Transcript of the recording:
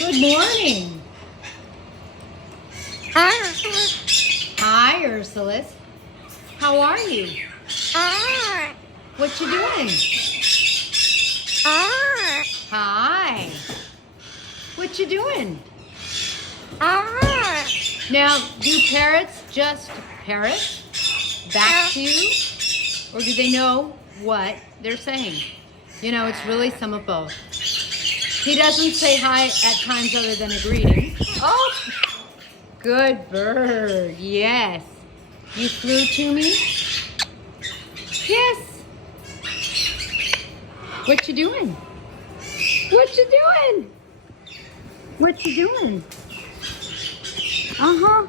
Good morning. Hi, Ursulus. How are you? What you doing? Hi. What you doing? Now, do parrots just parrot back to you? Or do they know what they're saying? You know, it's really some of both. He doesn't say hi at times other than a greeting. Oh, good bird. Yes. You flew to me? Yes. What you doing? What you doing? What you doing? Uh-huh.